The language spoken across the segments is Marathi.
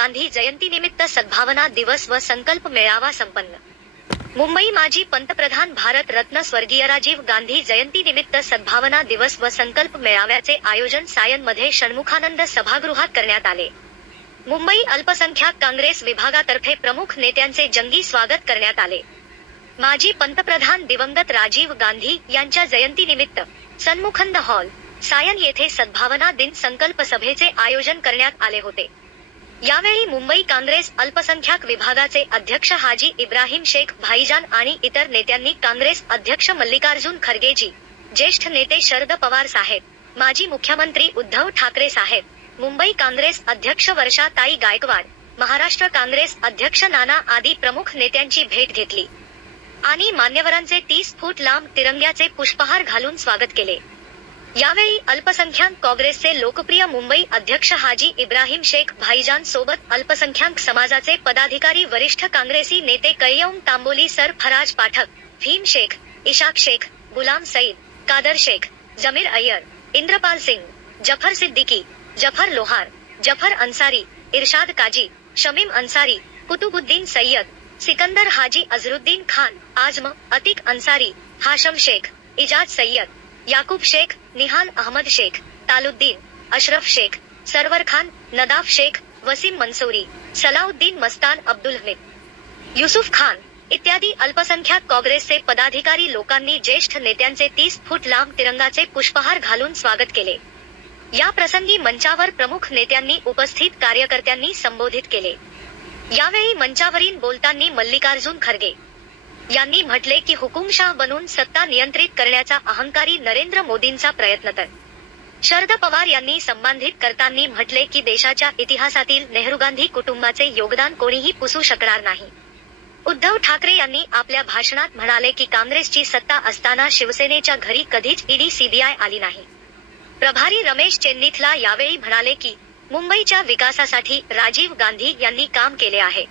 गांधी जयंतीनिमित्त सद्भावना दिवस व संकल्प मेळावा संपन्न. मुंबई. माजी पंतप्रधान भारत रत्न स्वर्गीय राजीव गांधी जयंतीनिमित्त सद्भावना दिवस व संकल्प मेळाव्याचे आयोजन सायनमध्ये षण्मुखानंद सभागृहात करण्यात आले. मुंबई अल्पसंख्याक काँग्रेस विभागातर्फे प्रमुख नेत्यांचे जंगी स्वागत करण्यात आले. माजी पंतप्रधान दिवंगत राजीव गांधी यांच्या जयंतीनिमित्त सन्मुखनंद हॉल, सायन येथे सद्भावना दिन संकल्प सभेचे आयोजन करण्यात आले होते. यावेळी मुंबई काँग्रेस अल्पसंख्याक विभागाचे अध्यक्ष हाजी इब्राहिम शेख भाईजान आणि इतर नेत्यांनी काँग्रेस अध्यक्ष मल्लिकार्जुन खरगेजी, ज्येष्ठ नेते शरद पवार साहेब, माजी मुख्यमंत्री उद्धव ठाकरे साहेब, मुंबई काँग्रेस अध्यक्ष वर्षाताई गायकवाड, महाराष्ट्र काँग्रेस अध्यक्ष नाना आदी प्रमुख नेत्यांची भेट घेतली आणि मान्यवरांचे 30 फूट लांब तिरंग्याचे पुष्पहार घालून स्वागत केले. यावेळी अल्पसंख्याक काँग्रेसचे लोकप्रिय मुंबई अध्यक्ष हाजी इब्राहिम शेख भाईजान सोबत अल्पसंख्याक समाजाचे पदाधिकारी, वरिष्ठ काँग्रेसी नेते कय्यम तांबोली, सर फराज पाठक, भीम शेख, इशाक शेख, गुलाम सईद, कादर शेख, जमीर अय्यर, इंद्रपाल सिंग, जफर सिद्दीकी, जफर लोहार, जफर अन्सारी, इरशाद काजी, शमीम अन्सारी, कुतुबुद्दीन सय्यद, सिकंदर हाजी अझरुद्दीन खान, आजम, अतिक अन्सारी, हाशम शेख, इजाज सय्यद, याकूब शेख, निहाल अहमद शेख, तालुद्दीन, अशरफ शेख, सरवर खान, नदाफ शेख, वसीम मंसूरी, सलाउद्दीन मस्तान, अब्दुल हमीद, युसुफ खान इत्यादी अल्पसंख्याक काँग्रेसचे पदाधिकारी लोकांनी ज्येष्ठ नेत्यांचे 30 फूट लांब तिरंगाचे पुष्पहार घालून स्वागत केले. या प्रसंगी मंचावर प्रमुख नेत्यांनी उपस्थित कार्यकर्त्यांनी संबोधित केले. यावेळी मंचावरील बोलताना मल्लिकार्जुन खरगे यांनी म्हटले की हुकुमशाह बनून सत्ता नियंत्रित करण्याचा अहंकारी नरेंद्र मोदींचा प्रयत्न तर. शरद पवार यांनी संबोधित करताना म्हटले की देशाच्या इतिहासातील नेहरू गांधी कुटुंबाचे योगदान कोणीही पुसू शकणार नाही. उद्धव ठाकरे यांनी आपल्या भाषणात म्हणाले की काँग्रेसची सत्ता असताना शिवसेनेच्या घरी कधीच ईडी सीबीआय आली नाही. प्रभारी रमेश चेन्नीथला यावेळी म्हणाले की मुंबईच्या विकासासाठी राजीव गांधी यांनी काम केले आहे.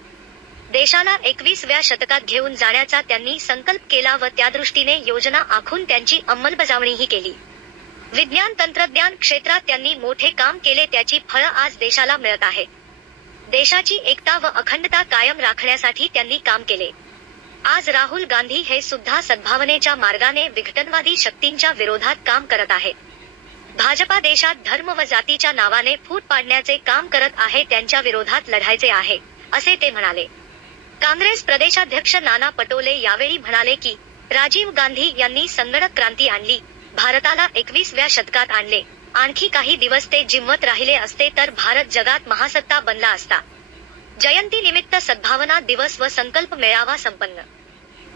देशाला 21व्या शतकात घेऊन जाण्याचा त्यांनी संकल्प केला व त्यादृष्टीने योजना आखून त्यांची अंमलबजावणीही केली. विज्ञान तंत्रज्ञान क्षेत्रात त्यांनी मोठे काम केले, त्याची फळं आज देशाला मिळत आहेत. देशाची एकता व अखंडता कायम राखण्यासाठी त्यांनी काम केले. आज राहुल गांधी हे सुद्धा सद्भावनेच्या मार्गाने विघटनवादी शक्तींच्या विरोधात काम करत आहेत. भाजपा देशात धर्म व जातीच्या नावाने फूट पाडण्याचे काम करत आहे, त्यांच्या विरोधात लढायचे आहे, असे ते म्हणाले. काँग्रेस प्रदेशाध्यक्ष नाना पटोले यावेळी म्हणाले की राजीव गांधी यांनी संगणक क्रांती आणली, भारताला 21व्या शतकात आणले. आणखी काही दिवस ते जिंवत राहिले असते तर भारत जगात महासत्ता बनला असता. जयंतीनिमित्त सद्भावना दिवस व संकल्प मेळावा संपन्न.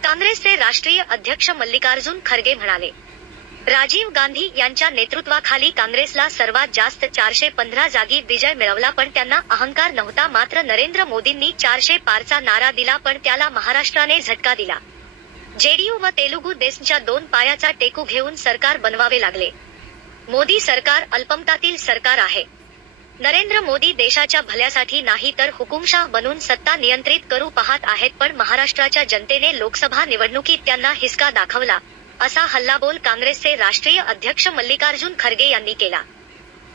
काँग्रेसचे राष्ट्रीय अध्यक्ष मल्लिकार्जुन खरगे म्हणाले, राजीव गांधी यांच्या नेतृत्वाखाली काँग्रेसला सर्वात जास्त 415 जागी विजय मिळवला, पण त्यांना अहंकार नव्हता. मात्र नरेंद्र मोदींनी 400 पारचा नारा दिला, पण त्याला महाराष्ट्राने झटका दिला. जेडीयू व तेलुगू देशच्या 2 पायाचा टेकू घेऊन सरकार बनवावे लागले. मोदी सरकार अल्पमतातील सरकार आहे. नरेंद्र मोदी देशाच्या भल्यासाठी नाही तर हुकुमशाह बनून सत्ता नियंत्रित करू पाहत आहेत, पण महाराष्ट्राच्या जनतेने लोकसभा निवडणुकीत त्यांना हिसका दाखवला, असा हल्लाबोल काँग्रेसचे राष्ट्रीय अध्यक्ष मल्लिकार्जुन खरगे यांनी केला.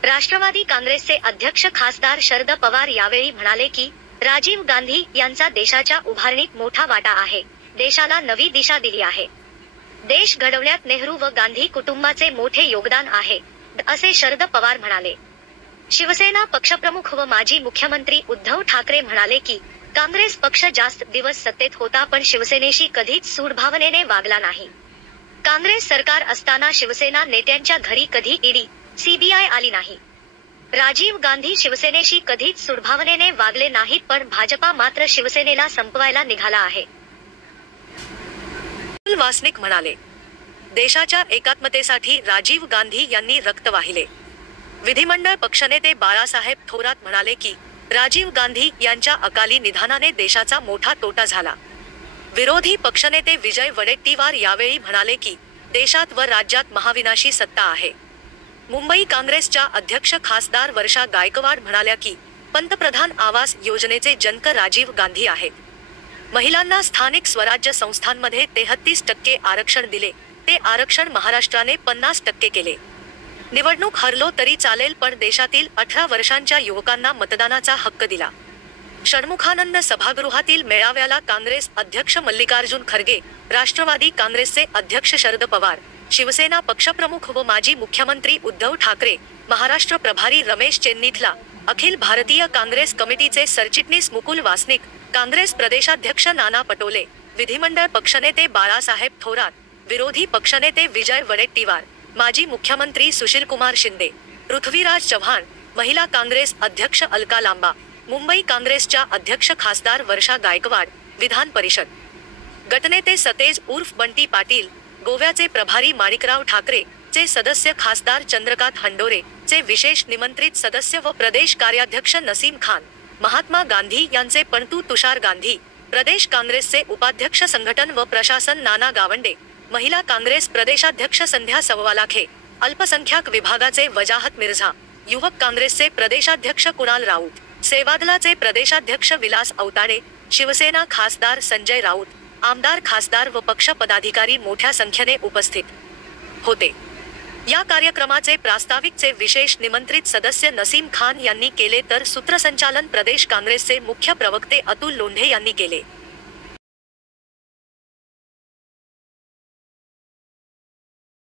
राष्ट्रवादी काँग्रेसचे अध्यक्ष खासदार शरद पवार यावेळी म्हणाले की राजीव गांधी यांचा देशाच्या उभारणीत मोठा वाटा आहे, देशाला नवी दिशा दिली आहे. देश घडवण्यात नेहरू व गांधी कुटुंबाचे मोठे योगदान आहे, असे शरद पवार म्हणाले. शिवसेना पक्षप्रमुख व माजी मुख्यमंत्री उद्धव ठाकरे म्हणाले की काँग्रेस पक्ष जास्त दिवस सत्तेत होता, पण शिवसेनेशी कधीच सूडभावनेने वागला नाही. काँग्रेस सरकार असताना शिवसेना नेत्यांच्या घरी कधी ईडी, सीबीआय आली नाही. राजीव गांधी शिवसेनेशी कधीच सूडभावनेने वागले नाहीत, पण भाजपा मात्र शिवसेनेला संपवायला निघाला आहे. वासनिक म्हणाले, देशाच्या एकात्मतेसाठी राजीव गांधी यांनी रक्त वाहिले. विधिमंडळ पक्षनेते बाळासाहेब थोरात म्हणाले की राजीव गांधी यांच्या अकाली निधनाने देशाचा मोठा तोटा झाला. विरोधी पक्षनेते विजय वडेट्टीवार यावेळी म्हणाले की देशात व राज्यात महाविनाशी सत्ता आहे. मुंबई काँग्रेसच्या अध्यक्ष खासदार वर्षा गायकवाड म्हणाल्या की पंतप्रधान आवास योजनेचे जनक राजीव गांधी आहेत. महिलांना स्थानिक स्वराज्य संस्थांमध्ये 33% आरक्षण दिले, ते आरक्षण महाराष्ट्राने 50% केले. निवडणूक हरलो तरी चालेल, पण देशातील 18 वर्षांच्या युवकांना मतदानाचा हक्क दिला. षण्मुखानंद सभागृहातील मेळाव्याला काँग्रेस अध्यक्ष मल्लिकार्जुन खरगे, राष्ट्रवादी काँग्रेसचे अध्यक्ष शरद पवार, शिवसेना पक्षप्रमुख व माजी मुख्यमंत्री उद्धव ठाकरे, महाराष्ट्र प्रभारी रमेश चेन्नीथला, अखिल भारतीय काँग्रेस कमिटीचे सरचिटणीस मुकुल वासनिक, काँग्रेस प्रदेशाध्यक्ष नाना पटोले, विधिमंडळ पक्षनेते बाळासाहेब थोरात, विरोधी पक्षनेते विजय वडेट्टीवार, माजी मुख्यमंत्री सुशीलकुमार शिंदे, पृथ्वीराज चव्हाण, महिला काँग्रेस अध्यक्ष अलका लांबा, मुंबई काँग्रेसच्या अध्यक्ष खासदार वर्षा गायकवाड, विधान परिषद गटनेते सतेज उर्फ बंटी पाटील, गोव्याचे प्रभारी माणिकराव ठाकरे चे सदस्य खासदार चंद्रकांत हंडोरे चे विशेष निमंत्रित सदस्य व प्रदेश कार्याध्यक्ष नसीम खान, महात्मा गांधी यांचे पणतू तुषार गांधी, प्रदेश काँग्रेसचे उपाध्यक्ष संघटन व प्रशासन नाना गावंडे, महिला काँग्रेस प्रदेशाध्यक्ष संध्या सववालाखे, अल्पसंख्याक विभागाचे वजाहत मिर्झा, युवक काँग्रेसचे प्रदेशाध्यक्ष कुणाल राऊत, सेवादलाचे प्रदेशाध्यक्ष विलास औताडे, शिवसेना खासदार संजय राऊत, आमदार खासदार व पक्ष पदाधिकारी मोठ्या संख्येने उपस्थित होते. या कार्यक्रमाचे प्रास्ताविकचे विशेष निमंत्रित सदस्य नसीम खान यांनी केले तर सूत्रसंचालन प्रदेश काँग्रेसचे मुख्य प्रवक्ते अतुल लोंढे यांनी केले.